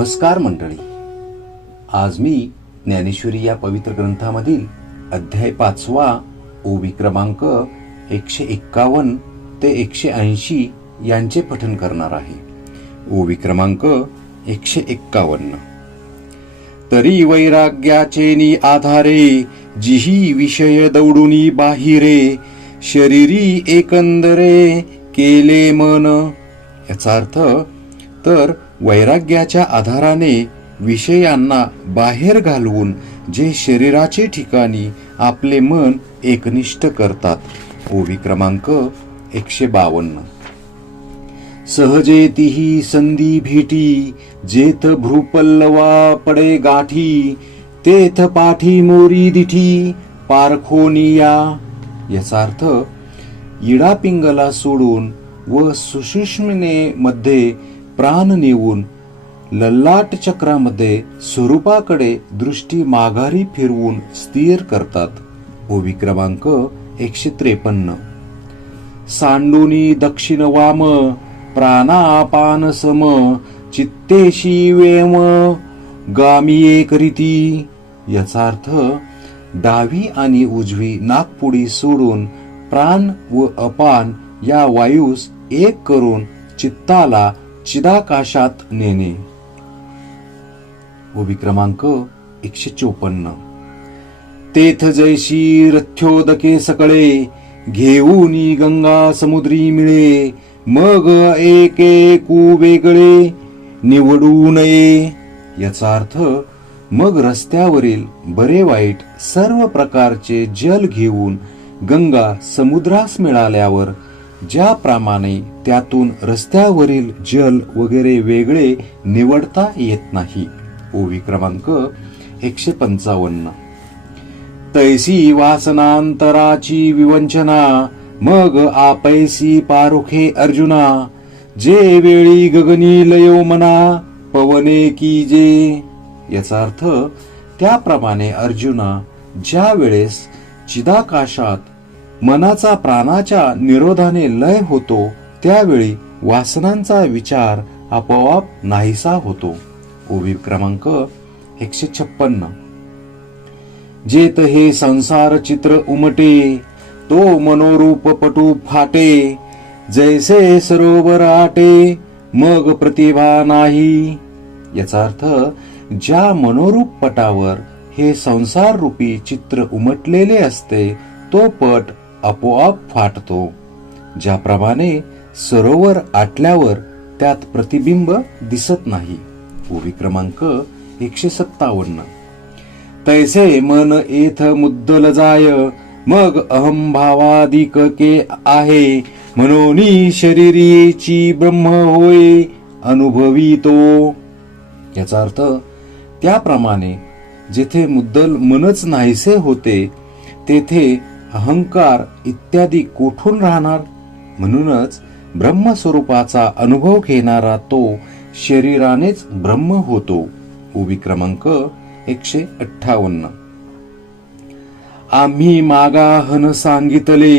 नमस्कार मंडळी. आज मी ज्ञानेश्वरी या पवित्र ग्रंथामधील अध्याय 5 ओवी क्रमांक 151 ते 180 यांचे पठण करणार आहे. ओवी क्रमांक 151. तरी वैराग्याचे नि आधारे जिही विषय दौडुनी बाहिरे शरीरी एकंदरे केले मन. याचा अर्थ तर वैराग्याच्या आधाराने विषयांना बाहेर घालवून जे शरीराचे ठिकाणी आपले मन एकनिष्ठ करतात. ओवी क्रमांक 152. सहजे तिही संधी भेटी जेथ भ्रूपल्लवा पडे गाठी तेथ पाठी मोरी दिठी पारखोनिया. याचा अर्थ इडा पिंगला सोडून व सुषुम्ने मध्ये प्राण नेऊन ललाट चक्रामध्ये स्वरूपाकडे दृष्टी माघारी फिरवून स्थिर करतात. ओवी क्रमांक 153. सांडोनी दक्षिण वाम प्राणापान सम चित्तेशी वेम गामिये करीती. याचा अर्थ डावी आणि उजवी नाकपुडी सोडून प्राण व अपान या वायूस एक करून चित्ताला चिदाकाशात नेणे. ओवी क्रमांक 154. तेथ जैशी रथ्योदके सकळे घेऊनी गंगा समुद्री मिळे मग एक वेगळे निवडू नये. याचा अर्थ मग रस्त्यावरील बरे वाईट सर्व प्रकारचे जल घेऊन गंगा समुद्रास मिळाल्यावर ज्याप्रमाणे त्यातून रस्त्यावरील जल वगैरे वेगळे निवडता येत नाही. ओवी क्रमांक 155. तैसी वासनांतराची विवंचना मग आपैसी पारुखे अर्जुना जे वेळी गगनी लयो मना पवने की जे. याचा अर्थ त्याप्रमाणे अर्जुना ज्या वेळेस चिदाकाशात मनाचा प्राणाच्या निरोधाने लय होतो त्यावेळी वासनांचा विचार आपोआप नाहीसा होतो. ओवी क्रमांक 156. जेत हे संसार चित्र उमटे तो मनोरूप पटू फाटे जैसे सरोवर आटे मग प्रतिभा नाही. याचा अर्थ ज्या मनोरूप पटावर हे संसार रूपी चित्र उमटलेले असते तो पट आपोआप फाटतो. ज्याप्रमाणे सरोवर आटल्यावर त्यात प्रतिबिंब दिसत नाही. ओवी क्रमांक 157. तैसे मन एथ मुद्दल जाय मग अहंभावादिक के आहे मनोनी शरीरीची ब्रह्म होय अनुभवितो. याचा अर्थ त्याप्रमाणे जेथे मुद्दल मनच नाहीसे होते तेथे अहंकार इत्यादी कोठून राहणार. म्हणूनच ब्रह्मस्वरूपाचा अनुभव घेणारा तो शरीरानेच ब्रह्म होतो. ओवी क्रमांक 158. आम्ही मागाहन सांगितले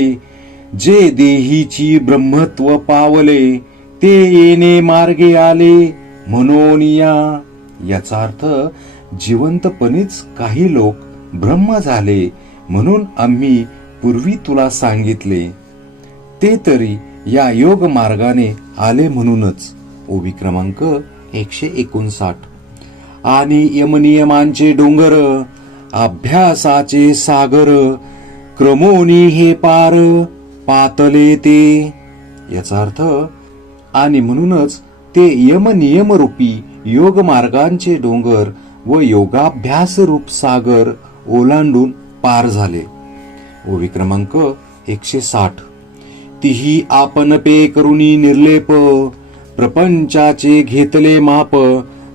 जे देहीची ब्रह्मत्व पावले ते येणे मार्गे आले मनोनिया. याचा अर्थ जिवंतपणीच काही लोक ब्रह्म झाले म्हणून आम्ही पूर्वी तुला सांगितले ते तरी या योग मार्गाने आले म्हणूनच. ओवी क्रमांक 159. आणि यमनियमांचे डोंगर अभ्यासाचे सागर क्रमोनी हे पार पातले ते. याचा अर्थ आणि म्हणूनच ते यमनियम रूपी योग मार्गांचे डोंगर व योगाभ्यास रूप सागर ओलांडून पार झाले. ओवी क्रमांक 160. तिही आपण पे करुणी निर्लेप प्रपंचाचे घेतले माप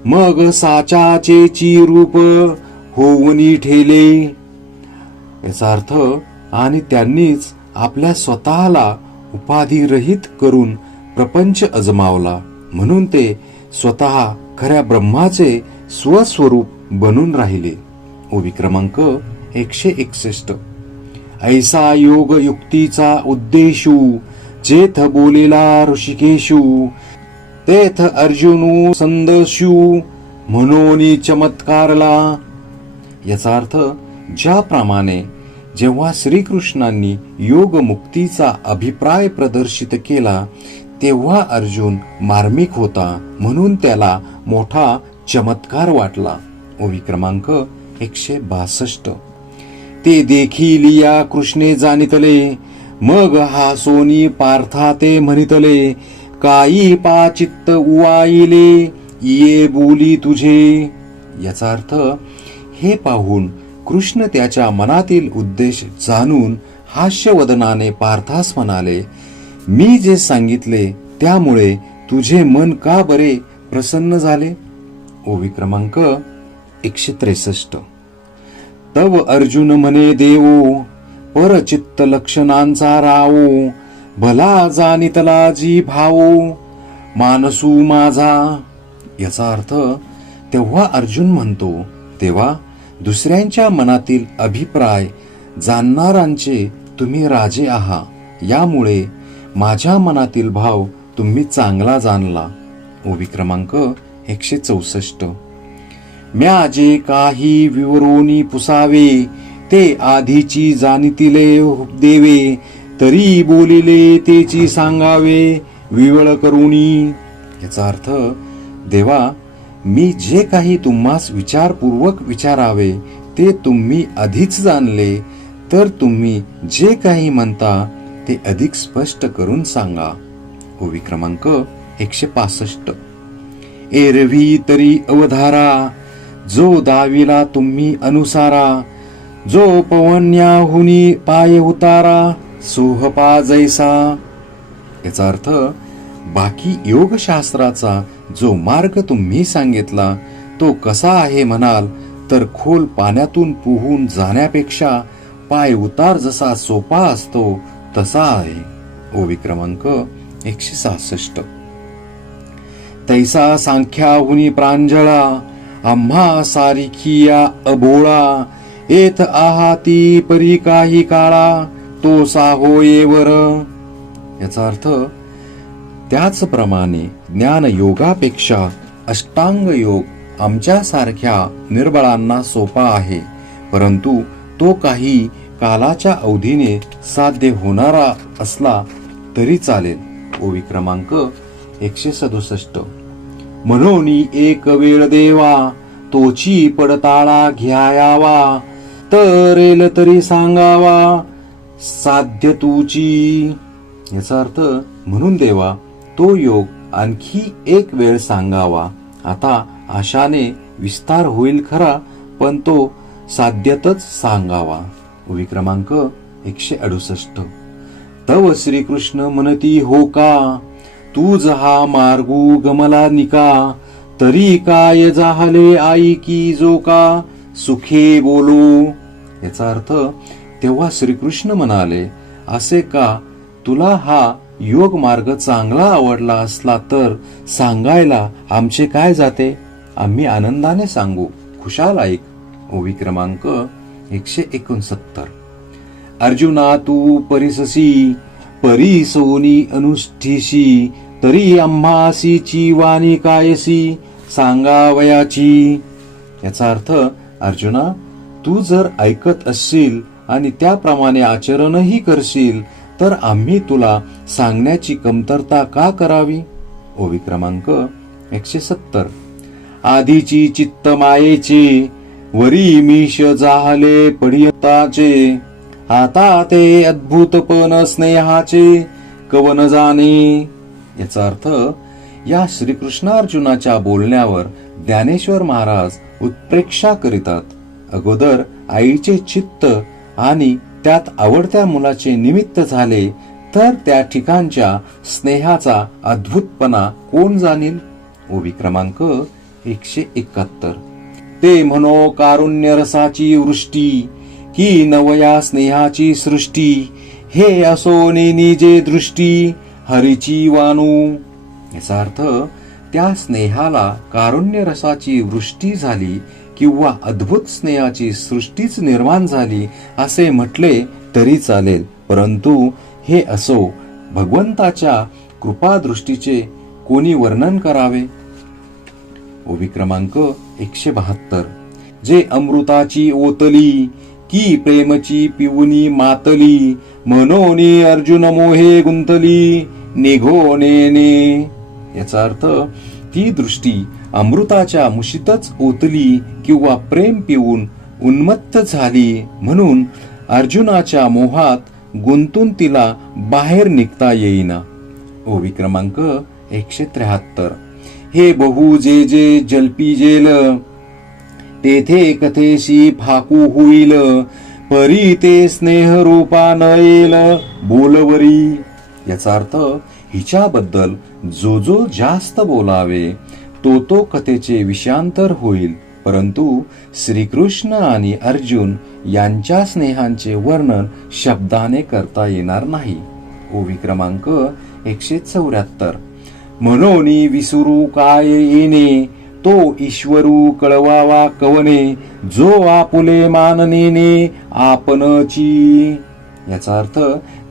मग साचाचे रूप होवनी ठेले. याचा अर्थ आणि त्यांनीच आपल्या स्वतःला उपाधिरहित करून प्रपंच अजमावला म्हणून ते स्वतः खऱ्या ब्रह्माचे स्वस्वरूप बनून राहिले. ओवी क्रमांक 161. ऐसा योग युक्तीचा उद्देशू जेथ बोलेला ऋषिकेशू तेथ अर्जुनू संदशू म्हणून चमत्कारला. याचा अर्थ, ज्याप्रमाणे जेव्हा श्रीकृष्णांनी योगमुक्तीचा अभिप्राय प्रदर्शित केला तेव्हा अर्जुन मार्मिक होता, म्हणून त्याला मोठा चमत्कार वाटला. ओवी क्रमांक 162. ते देखील या कृष्णे जाणितले, मग हा सोनी पार्था ते म्हणितले, काही पाचित्त उवाईले ये बोली तुझे. याचा अर्थ, हे पाहून कृष्ण त्याच्या मनातील उद्देश जाणून हास्यवदनाने पार्थास म्हणाले, मी जे सांगितले त्यामुळे तुझे मन का बरे प्रसन्न झाले. ओवी क्रमांक 163. तव अर्जुन म्हणे देवो, परचित्त लक्षणांचा रावो, भला जाणितला जी भावो, मानसू माझा. याचा अर्थ, तेव्हा अर्जुन म्हणतो, तेव्हा दुसऱ्यांच्या मनातील अभिप्राय जाणणारांचे तुम्ही राजे आहात, यामुळे माझ्या मनातील भाव तुम्ही चांगला जाणला. ओवी क्रमांक 164. म्या जे काही विवरोनी पुसावे, ते आधीची जाणितिले देवे, तरी बोलिले तेची सांगावे विवळ करुणी. याचा अर्थ, देवा, मी जे काही तुम्हास विचारपूर्वक विचारावे ते तुम्ही आधीच जाणले, तर तुम्ही जे काही म्हणता ते अधिक स्पष्ट करून सांगा. ओवी क्रमांक 165. एरवी तरी अवधारा, जो दाविला तुम्ही अनुसारा, जो पवन्याहुनी पाय उतारा, सोहपा जैसा. याचा अर्थ, बाकी योगशास्त्राचा जो मार्ग तुम्ही सांगितला तो कसा आहे म्हणाल तर खोल पाण्यातून पोहून जाण्यापेक्षा पाय उतार जसा सोपा असतो तसा आहे. ओवी क्रमांक 166. तैसा सांख्याहुनी प्रांजळा, आम्हा सारिखिया अबोळा, येथ आहाती परी काही काळा, तो साहोयेवर. याचा अर्थ, त्याचप्रमाणे ज्ञान योगापेक्षा अष्टांग योग आमच्यासारख्या निर्बळांना सोपा आहे, परंतु तो काही कालाच्या अवधीने साध्य होणारा असला तरी चालेल. ओवी क्रमांक 167. म्हणून एक वेळ देवा, तोची पडताळा घ्यायावा, तरेल तरी सांगावा साध्य तुची. याचा अर्थ, म्हणून देवा, तो योग आणखी एक वेळ सांगावा. आता आशाने विस्तार होईल खरा, पण तो साध्यतच सांगावा. ओवी क्रमांक 168. तव श्रीकृष्ण म्हणती हो का, तूज हा मार्गू गमला निका, तरी काय जाहले आई की जो का, सुखे बोलो. याचा अर्थ, तेव्हा श्रीकृष्ण म्हणाले, असे का, तुला हा योग मार्ग चांगला आवडला असला तर सांगायला आमचे काय जाते, आम्ही आनंदाने सांगू, खुशाल ऐक. ओवी क्रमांक 169. अर्जुना तू परिससी, परिसोनी अनुष्ठीशी, तरी आम्हासीची वाणी कायसी सांगावयाची. याचा अर्थ, अर्जुना, तू जर ऐकत असशील आणि त्याप्रमाणे आचरणही करशील तर आम्ही तुला सांगण्याची कमतरता का करावी. ओवी क्रमांक 170. आधीची चित्त मायेचे, वरी मीश जाहले पडियताचे, आता ते अद्भुतपण स्नेहाचे कवन जाणे. याचा अर्थ, या श्रीकृष्णार्जुनाच्या बोलण्यावर ज्ञानेश्वर महाराज उत्प्रेक्षा करीतात. अगोदर आईचे चित्त आणि त्यात आवडत्या मुलाचे निमित्त झाले तर त्या ठिकाणच्या स्नेहाचा अद्भुतपणा कोण जाणील. ओवी क्रमांक 171. ते म्हणो कारुण्य रसाची वृष्टी, ही नवया स्नेहाची सृष्टी, हे असो निजे दृष्टी हरीची वानू. याचा अर्थ, त्या स्नेहाला कारुण्य रसाची वृष्टी झाली किंवा अद्भुत स्नेहाची सृष्टीच निर्माण झाली असे म्हटले तरी चालेल, परंतु हे असो भगवंताच्या कृपादृष्टीचे कोणी वर्णन करावे. ओवी क्रमांक 172. जे अमृताची ओतली की प्रेमची पिवनी मातली, मनोनी अर्जुन मोहे गुंतली निघो नेने. याचा अर्थ ती दृष्टी अमृताच्या मुशीतच ओतली किंवा प्रेम पिऊन उन्मत्त झाली म्हणून अर्जुनाच्या मोहात गुंतून तिला बाहेर निघता येईना. ओवी क्रमांक 173. हे बहु जे जे जल्पी जेल, तेथे कथेशी फाकू होईल, परी ते स्नेह रूपा न येल बोलवरी. याचा अर्थ हिच्याबद्दल जो जो जास्त बोलावे तो कथेचे विषयांतर होईल, परंतु श्रीकृष्ण आणि अर्जुन यांच्या स्नेहांचे वर्णन शब्दाने करता येणार नाही. ओवी क्रमांक 174. मनोनी विसरू काय येणे, तो ईश्वरू कळवावा कवने, जो आपुले माननेने आपणची. याचा अर्थ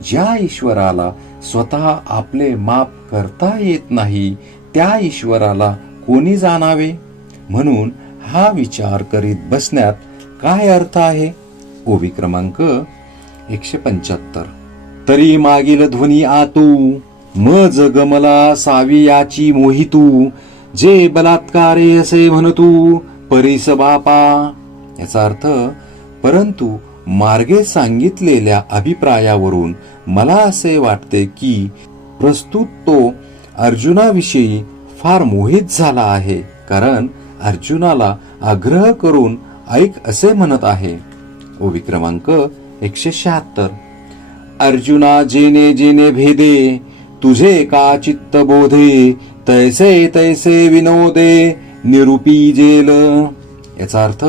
ज्या ईश्वराला स्वतः आपले माप करता येत नाही त्या ईश्वराला कोणी जाणावे. म्हणून हा विचार करीत बसण्यात काय अर्थ आहे. ओवी क्रमांक 175. तरी मागील ध्वनी आतू, मज गमला सावी याची मोहितू, जे बलात्कारे असे म्हणतू परीस बापा. याचा अर्थ परंतु मार्गे सांगितलेल्या अभिप्रायावरून मला असे वाटते की प्रस्तुत तो अर्जुनाविषयी फार मोहित झाला आहे, कारण अर्जुनाला आग्रह करून ऐक असे म्हणत आहे. ओवी क्रमांक 176. अर्जुना जेने जेने भेदे, तुझे का चित्त बोधे, तैसे तैसे विनोदे निरूपी जेल. याचा अर्थ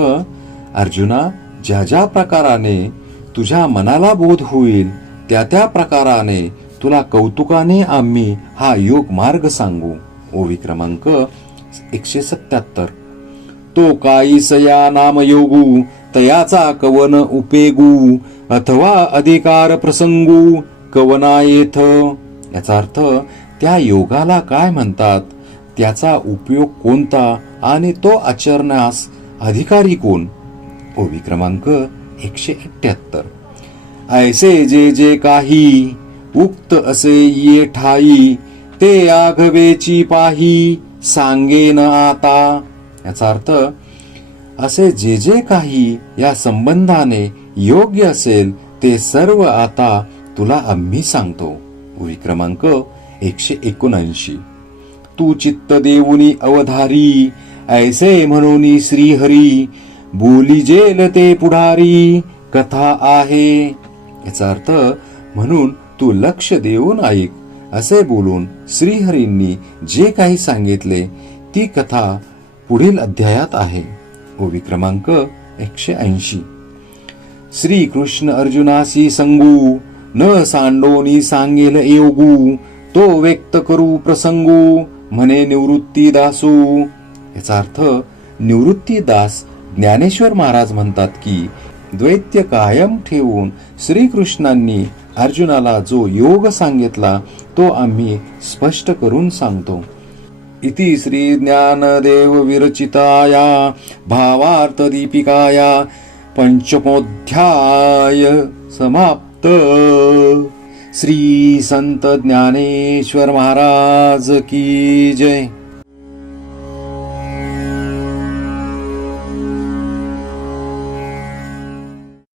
अर्जुना ज्या ज्या प्रकाराने तुझ्या मनाला बोध होईल त्या त्या प्रकाराने तुला कौतुकाने आम्ही हा योग मार्ग सांगू. ओवी क्रमांक 177. तो काईसया नाम योगू, तयाचा कवन उपेगू, अथवा अधिकार प्रसंगू कवना येथ. याचा अर्थ त्या योगाला काय म्हणतात, त्याचा उपयोग कोणता आणि तो आचरण्यास अधिकारी कोण. ओवी क्रमांक 178. ऐसे जे जे काही उक्त असे ये ठाई, ते आघवेची पाही सांगेन आता. याचा अर्थ असे जे जे काही या संबंधाने योग्य असेल ते सर्व आता तुला आम्ही सांगतो. ओवी क्रमांक 179. तू चित्त देऊनी अवधारी, ऐसे म्हणून श्रीहरी, बोली जेल ते पुढारी कथा आहे. याचा अर्थ म्हणून तू लक्ष देऊन ऐक असे बोलून श्रीहरींनी जे काही सांगितले ती कथा पुढील अध्यायात आहे. ओवी क्रमांक 180. श्री कृष्ण अर्जुनासी संगू, न सांडोनी सांगेल योगू, तो व्यक्त करू प्रसंगू म्हणे निवृत्ती दासू. याचा अर्थ निवृत्ती दास ज्ञानेश्वर महाराज म्हणतात की द्वैत्य कायम ठेवून श्रीकृष्णांनी अर्जुनाला जो योग सांगितला तो आम्ही स्पष्ट करून सांगतो. इति श्री ज्ञानदेव विरचिताया भावार्थ दीपिकाया पंचमोध्याय समाप्त. श्री संत ज्ञानेश्वर महाराज की जय.